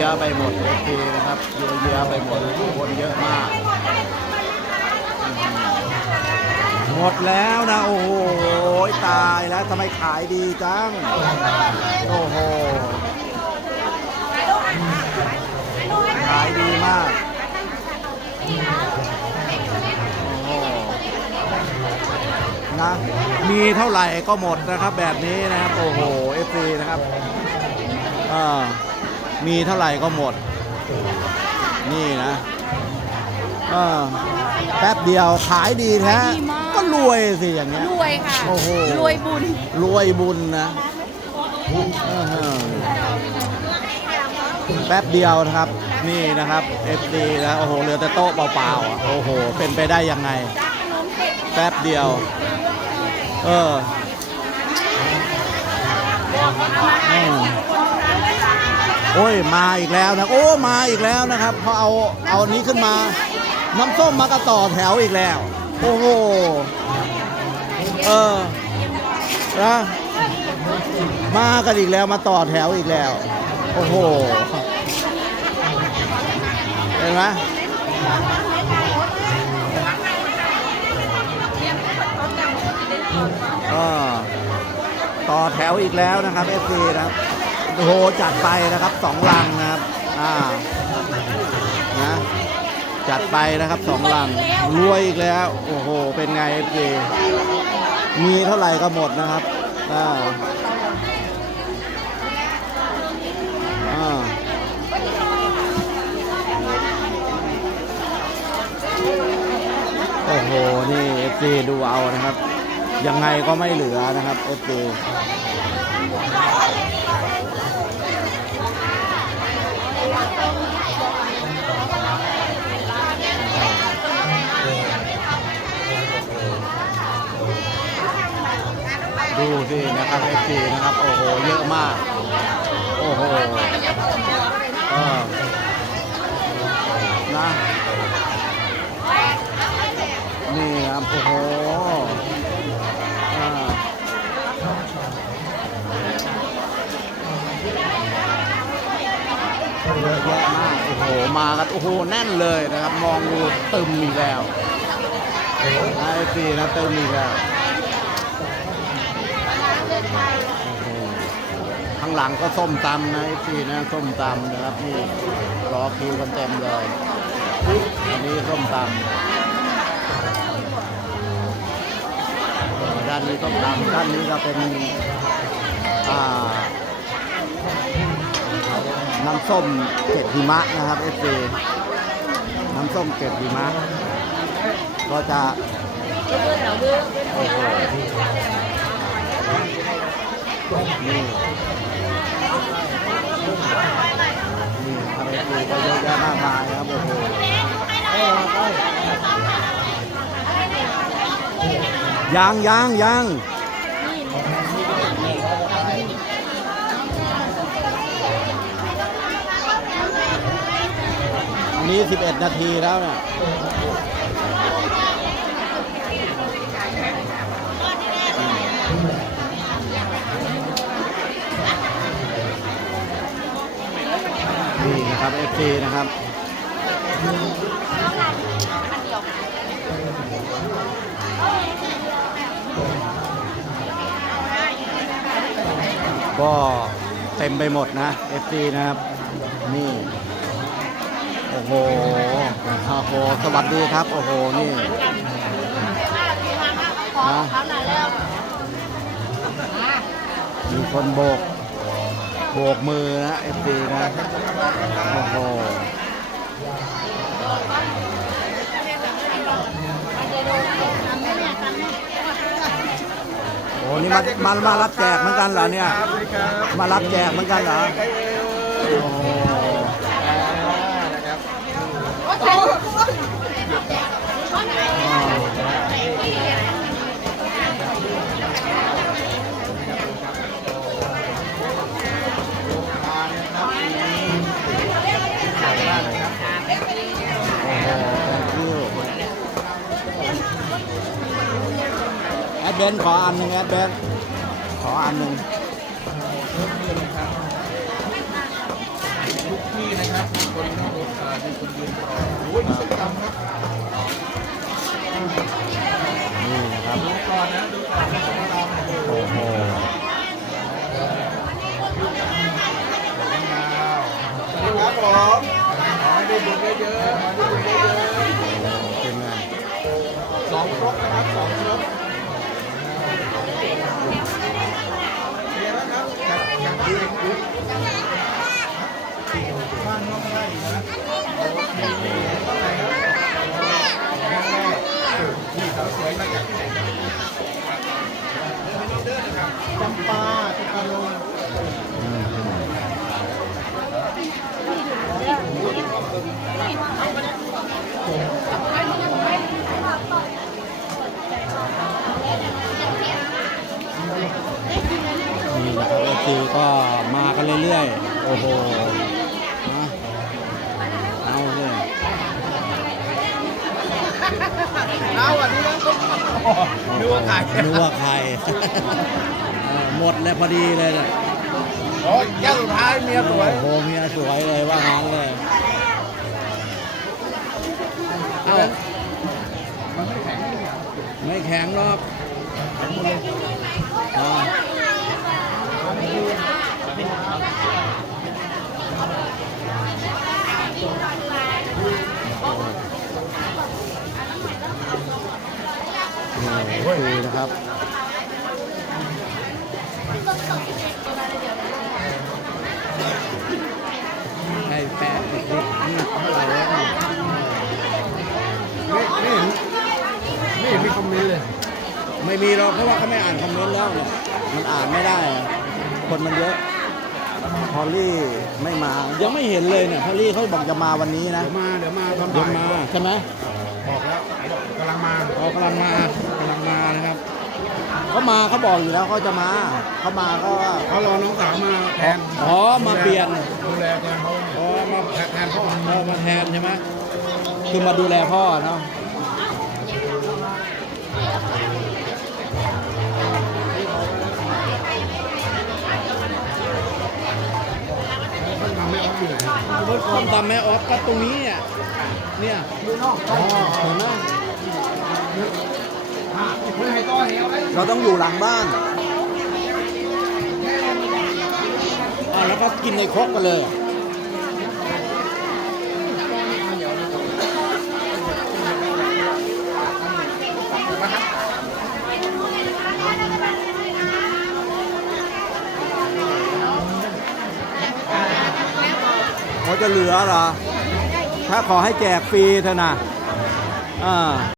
ยอะไปหมดโอเคนะครับเยอะเยอะไปหมดคนเยอะมาก หมดแล้วนะโอ้โหตายแล้วทำไมขายดีจัง โอ้โหขายดีมากนะมีเท่าไหร่ก็หมดนะครับแบบนี้นะครับ โอ้โหเอฟซีนะครับอ่า มีเท่าไหร่ก็หมด นี่นะอ่าแป๊บเดียวขายดีแท้ขายดีมากก็รวยสิอย่างเงี้ยรวยค่ะโอ้โหรวยบุญรวยบุญนะอื้อหือแป๊บเดียวนะครับ นี่นะครับ FD นะโอ้โหเหลือแต่โต๊ะเปล่าๆอะโอ้โห เป็นไปได้ยังไง แป๊บเดียว เอออืม โอ้ยมาอีกแล้วนะโอ้มาอีกแล้วนะครับพอเอาเอานี้ขึ้นมา น้ำส้มมากระต่อแถวอีกแล้ว โอ้โหเออนะมากันอีกแล้วมาต่อแถวอีกแล้ว โอ้โหเห็นไหมต่อแถวอีกแล้วนะครับเอฟซีนะครับ โอ้โหจัดไปนะครับสองลังนะครับอ่านะจัดไปนะครับสองลังรวยอีกแล้วโอ้โหเป็นไงเอฟซีมีเท่าไหร่ก็หมดนะครับอ่าอ่าโอ้โห นี่เอฟซีดูเอานะครับ ยังไงก็ไม่เหลือนะครับเอฟซี ดูสินะครับเอฟซีนะครับโอ้โหเยอะมาก โอ้โหเออนะนี่ครับโอ้โหเยอะแยะมากโอ้โหมากันโอ้โหแน่นเลยนะครับ มองดูตึมอีกแล้วไอซีนะตึมอีกแล้ว ข้างหลังก็ส้มตำนะไอซีนะส้มตำนะครับนี่รอคิวกันเต็มเลยอันนี้ส้มตำด้านนี้ต้มตำด้านนี้ก็เป็นน้ำส้มเกล็ดหิมะนะครับเอฟซีน้ำส้มเกล็ดหิมะก็จะโอ้โห นี่นี่ครับเอฟซีก็เยอะแยะมากมายครับโอ้โหยังยังยังอันนี้ 11 นาทีแล้วเนี่ย นี่นะครับ FC นะครับก็เต็มไปหมดนะ FC นะครับ นี่ โอ้โหโอ้โหสวัสดีครับ โอ้โห นี่นะมีคนโบก โบกมือนะ FC นะโอ้โหโอ้นี่มามามารับแจกเหมือนกันเหรอเนี่ย มารับแจกเหมือนกันเหรอ โอ้โห บนขออันหนึ่งแอดเบนขออันหนึ่งที่นะครับมีคนนั่งรถมีคนยืนรอโอ้ยส้มตำครับนี่นะครับดูก่อนนะดูก่อนนะส้มตำโอ้โหโอ้โหสวัสดีครับผมขอให้ได้บุญเยอะๆขอให้ได้บุญเยอะเป็นไงๆสองครกนะครับสองครก จากที่ไหนครับจำปาตุกาลงนี่นะครับก็คือก็มากันเรื่อยๆ โอ้โหนะเอาเลย เอาวันนี้แล้วก็นึกว่าใครนึกว่าใครเออหมดเลยพอดีเลยเนี่ยโอ้ยแก้วสุดท้ายเมียสวย โอ้โหเมียสวยเลยว่างั้นเลยเอ้ามันไม่แข็งนี่เนี่ยไม่แข็งหรอกอ่า นี่คือนะครับให้แปะอีกนิดนี่เท่าไหร่แล้วนี่ไม่ไม่เห็นไม่เห็นมีคอมเมนต์เลย ไม่มีหรอกเพราะว่าเขาไม่อ่านคอมเมนต์แล้วเนี่ยมันอ่านไม่ได้ คนมันเยอะพอลลี่ไม่มา ยังไม่เห็นเลยเนี่ยพอลลี่เขาบอกจะมาวันนี้นะเดี๋ยวมาเดี๋ยวมาตอนเดี๋ยวบ่ายมาใช่ไหมบอกแล้วกำลังมาเขากำลังมา มานะครับเขามาเขาบอกอยู่แล้วเขาจะมาเขามาเขาว่าเขารอน้องสาวมาแทนอ๋อมาเปลี่ยนดูแลแทนเขาอ๋อมาแทนพ่อเออมาแทนใช่ไหมคือมาดูแลพ่อเนาะท่านทำไม่ออกอยู่ไหนต้มตำแม่ออสก็ตรงนี้เนี่ยเนี่ยดูนอกอ๋อเห็นไหม เราต้องอยู่หลังบ้านอ่าแล้วก็กินในครกกันเลย เขาจะเหลือเหรอ ถ้าขอให้แจกฟรีเถอะนะอ่า